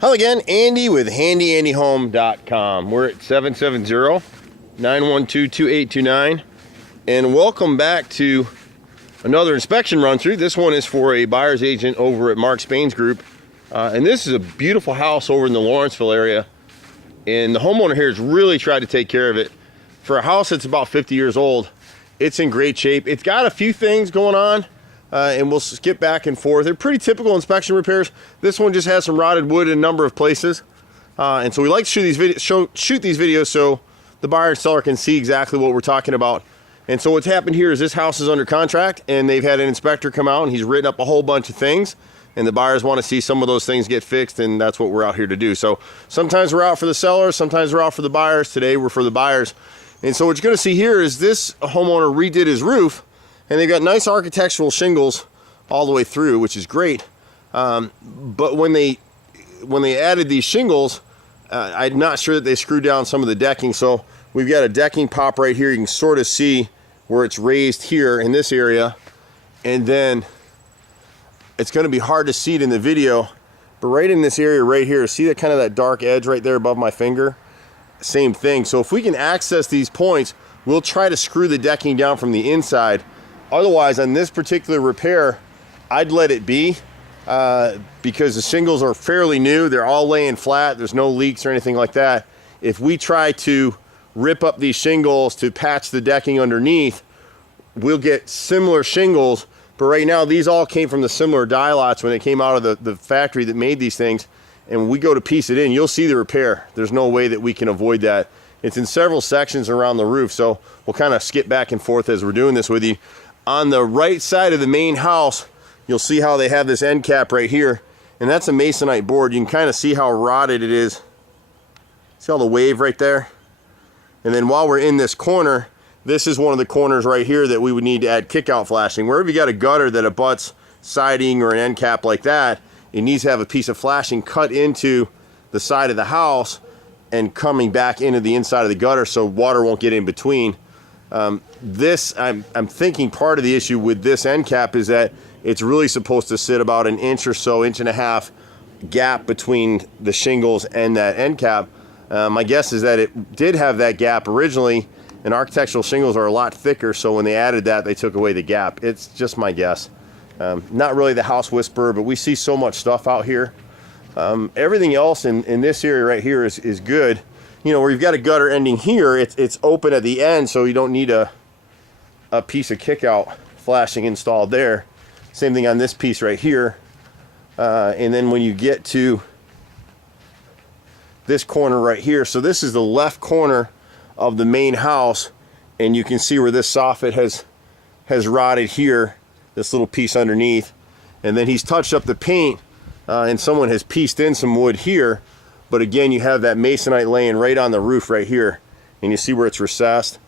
Hello again, Andy with HandyANDYHome.com. We're at 770-912-2829. And welcome back to another inspection run through. This one is for a buyer's agent over at Mark Spain's group. And this is a beautiful house over in the Lawrenceville area. And the homeowner here has really tried to take care of it. For a house that's about 50 years old, it's in great shape. It's got a few things going on. And we'll skip back and forth. They're pretty typical inspection repairs. This one just has some rotted wood in a number of places. And so we like to shoot these videos so the buyer and seller can see exactly what we're talking about. And so what's happened here is this house is under contract and they've had an inspector come out and he's written up a whole bunch of things. And the buyers want to see some of those things get fixed, and that's what we're out here to do. So sometimes we're out for the sellers, sometimes we're out for the buyers. Today we're for the buyers. And so what you're going to see here is this homeowner redid his roof. And they've got nice architectural shingles all the way through, which is great. But when they added these shingles, I'm not sure that they screwed down some of the decking. So we've got a decking pop right here. You can sort of see where it's raised here in this area. And then it's going to be hard to see it in the video, but right in this area right here, see that kind of that dark edge right there above my finger? Same thing. So if we can access these points, we'll try to screw the decking down from the inside. Otherwise, on this particular repair, I'd let it be because the shingles are fairly new. They're all laying flat. There's no leaks or anything like that. If we try to rip up these shingles to patch the decking underneath, we'll get similar shingles. But right now, these all came from the similar die lots when they came out of the factory that made these things. And when we go to piece it in, you'll see the repair. There's no way that we can avoid that. It's in several sections around the roof. So we'll kind of skip back and forth as we're doing this with you. On the right side of the main house, you'll see how they have this end cap right here, and that's a masonite board. You can kind of see how rotted it is. See all the wave right there? And then while we're in this corner, this is one of the corners right here that we would need to add kickout flashing. Wherever you got a gutter that abuts siding or an end cap like that, it needs to have a piece of flashing cut into the side of the house and coming back into the inside of the gutter so water won't get in between. I'm thinking part of the issue with this end cap is that it's really supposed to sit about an inch or so, inch and a half gap between the shingles and that end cap. My guess is that it did have that gap originally, and architectural shingles are a lot thicker, so when they added that, they took away the gap. It's just my guess. Not really the house whisperer, but we see so much stuff out here. Everything else in this area right here is good. You know, where you've got a gutter ending here, it's open at the end, so you don't need a piece of kickout flashing installed there. Same thing on this piece right here. And then when you get to this corner right here, so this is the left corner of the main house, and you can see where this soffit has rotted here, this little piece underneath. And then he's touched up the paint, and someone has pieced in some wood here. But again, you have that masonite laying right on the roof right here. And you see where it's recessed.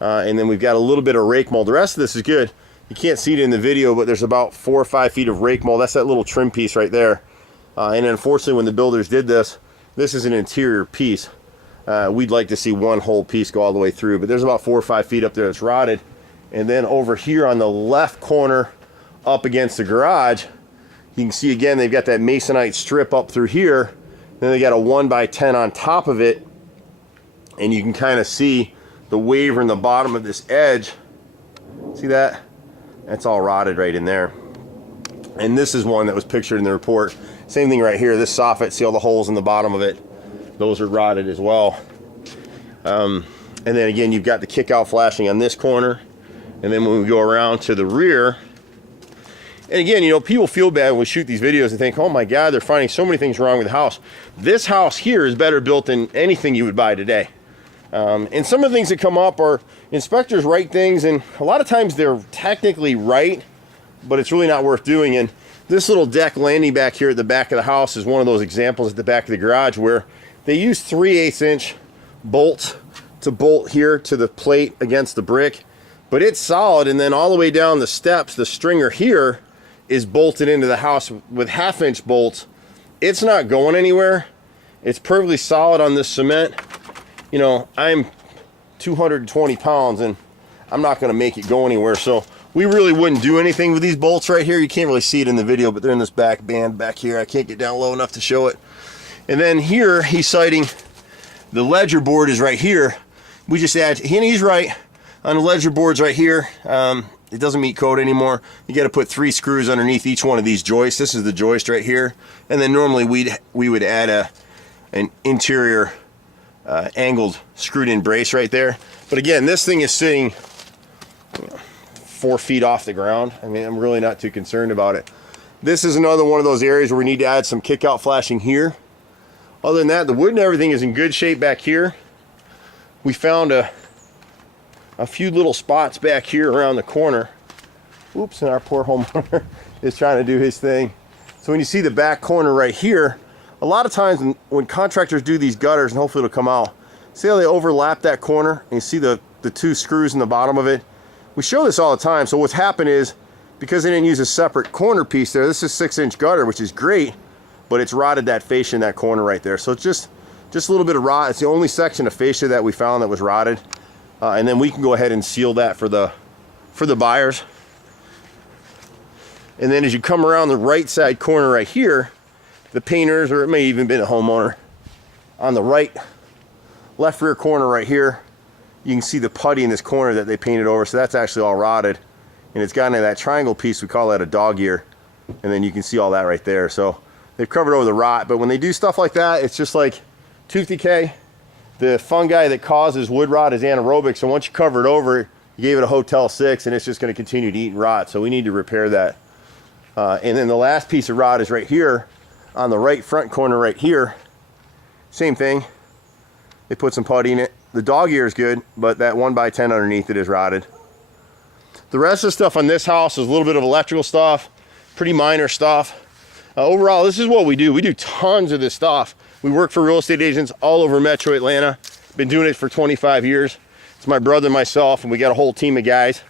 And then we've got a little bit of rake mold. The rest of this is good. You can't see it in the video, but there's about 4 or 5 feet of rake mold. That's that little trim piece right there. And unfortunately, when the builders did this, this is an interior piece. We'd like to see one whole piece go all the way through. But there's about 4 or 5 feet up there that's rotted. And then over here on the left corner, up against the garage, you can see again, they've got that masonite strip up through here. Then they got a 1x10 on top of it, and you can kind of see the waver in the bottom of this edge. See that? That's all rotted right in there. And this is one that was pictured in the report. Same thing right here. This soffit, see all the holes in the bottom of it? Those are rotted as well. And then again, you've got the kickout flashing on this corner. And then when we go around to the rear, and again, you know, people feel bad when we shoot these videos and think, oh my God, they're finding so many things wrong with the house. This house here is better built than anything you would buy today. And some of the things that come up are inspectors write things, and a lot of times they're technically right, but it's really not worth doing. And this little deck landing back here at the back of the house is one of those examples at the back of the garage where they use 3/8 inch bolts to bolt here to the plate against the brick, but it's solid. And then all the way down the steps, the stringer here is bolted into the house with 1/2 inch bolts. It's not going anywhere. It's perfectly solid on this cement. You know, I'm 220 pounds and I'm not going to make it go anywhere. So we really wouldn't do anything with these bolts right here. You can't really see it in the video, but they're in this back band back here. I can't get down low enough to show it. And then here he's citing the ledger board is right here. We just add, and he's right on the ledger boards right here. It doesn't meet code anymore. You got to put 3 screws underneath each one of these joists. This is the joist right here. And then normally we would add an interior angled screwed in brace right there. But again, this thing is sitting 4 feet off the ground. I mean, I'm really not too concerned about it. This is another one of those areas where we need to add some kick out flashing here. Other than that, the wood and everything is in good shape back here. We found a few little spots back here around the corner. Oops, and our poor homeowner is trying to do his thing. So when you see the back corner right here, a lot of times when contractors do these gutters, and hopefully it'll come out, see how they overlap that corner? And you see the 2 screws in the bottom of it? We show this all the time. So what's happened is, because they didn't use a separate corner piece there, this is 6-inch gutter, which is great, but it's rotted that fascia in that corner right there. So it's just a little bit of rot. It's the only section of fascia that we found that was rotted. And then we can go ahead and seal that for the buyers. And then as you come around the right side corner right here, the painters, or it may even been a homeowner, on the left rear corner right here, you can see the putty in this corner that they painted over. So that's actually all rotted. And it's got into that triangle piece, we call that a dog ear. And then you can see all that right there. So they've covered over the rot. But when they do stuff like that, it's just like tooth decay. The fungi that causes wood rot is anaerobic. So once you cover it over, you gave it a Hotel 6 and it's just going to continue to eat and rot. So we need to repair that. And then the last piece of rot is right here on the right front corner right here. Same thing. They put some putty in it. The dog ear is good, but that 1x10 underneath it is rotted. The rest of the stuff on this house is a little bit of electrical stuff, pretty minor stuff. Overall, this is what we do. We do tons of this stuff. We work for real estate agents all over Metro Atlanta. Been doing it for 25 years. It's my brother and myself, and we got a whole team of guys.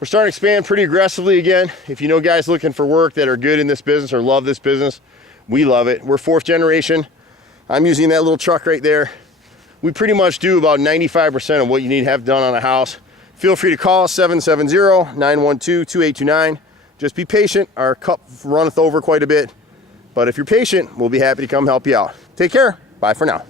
We're starting to expand pretty aggressively again. If you know guys looking for work that are good in this business or love this business, we love it. We're 4th generation. I'm using that little truck right there. We pretty much do about 95% of what you need to have done on a house. Feel free to call 770-912-2829. Just be patient. Our cup runneth over quite a bit. But if you're patient, we'll be happy to come help you out. Take care. Bye for now.